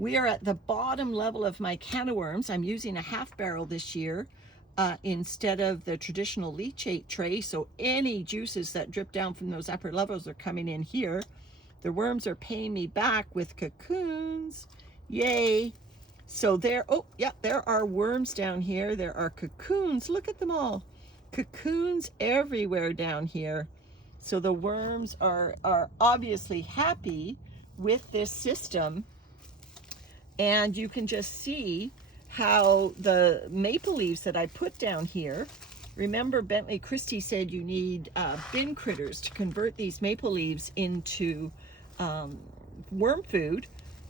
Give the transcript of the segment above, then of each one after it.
We are at the bottom level of my can of worms. I'm using a half barrel this year instead of the traditional leachate tray. So any juices that drip down from those upper levels are coming in here. The worms are paying me back with cocoons. Yay. So there, oh yeah, there are worms down here. There are cocoons. Look at them all. Cocoons everywhere down here. So the worms are obviously happy with this system. And you can just see how the maple leaves that I put down here, remember Bentley Christie said you need bin critters to convert these maple leaves into worm food.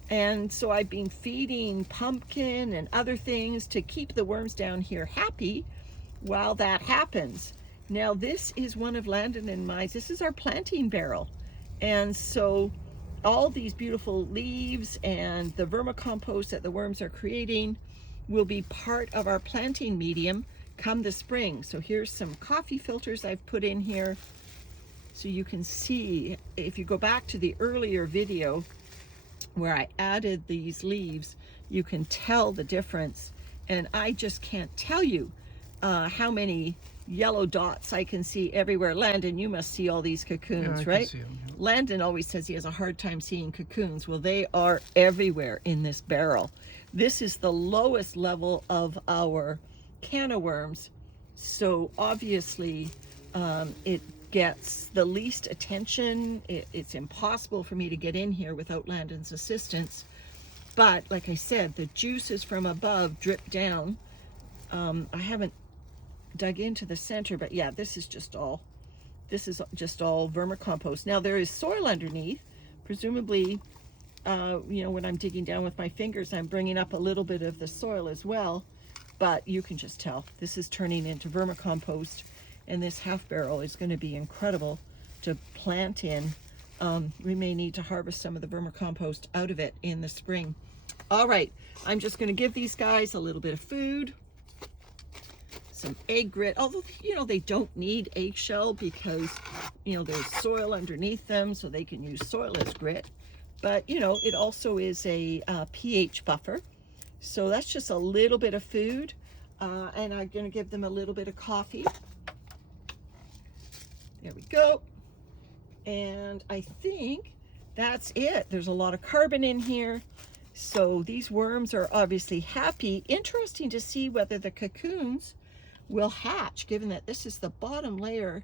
And so I've been feeding pumpkin and other things to keep the worms down here happy while that happens. Now this is one of Landon and mine's, this is our planting barrel. And so all these beautiful leaves and the vermicompost that the worms are creating will be part of our planting medium come the spring. So here's some coffee filters I've put in here. So you can see, if you go back to the earlier video where I added these leaves, you can tell the difference. And I just can't tell you how many yellow dots I can see everywhere. Landon, you must see all these cocoons, right? Can see them, yeah. Landon always says he has a hard time seeing cocoons. Well, they are everywhere in this barrel. This is the lowest level of our can of worms. So obviously it gets the least attention. It's impossible for me to get in here without Landon's assistance. But like I said, the juices from above drip down. I haven't dug into the center, but yeah, this is just all vermicompost. Now there is soil underneath, presumably you know, when I'm digging down with my fingers, I'm bringing up a little bit of the soil as well, but you can just tell this is turning into vermicompost, and this half barrel is going to be incredible to plant in. We may need to harvest some of the vermicompost out of it in the spring. All right, I'm just going to give these guys a little bit of food, some egg grit, although you know they don't need eggshell because you know there's soil underneath them, so they can use soil as grit. But you know, it also is a pH buffer, so that's just a little bit of food. And I'm going to give them a little bit of coffee. There we go. And I think that's it. There's a lot of carbon in here, so these worms are obviously happy. Interesting to see whether the cocoons will hatch, given that this is the bottom layer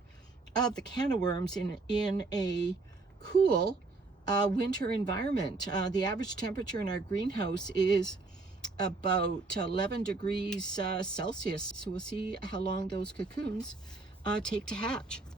of the can of worms in a cool winter environment. The average temperature in our greenhouse is about 11 degrees Celsius. So we'll see how long those cocoons take to hatch.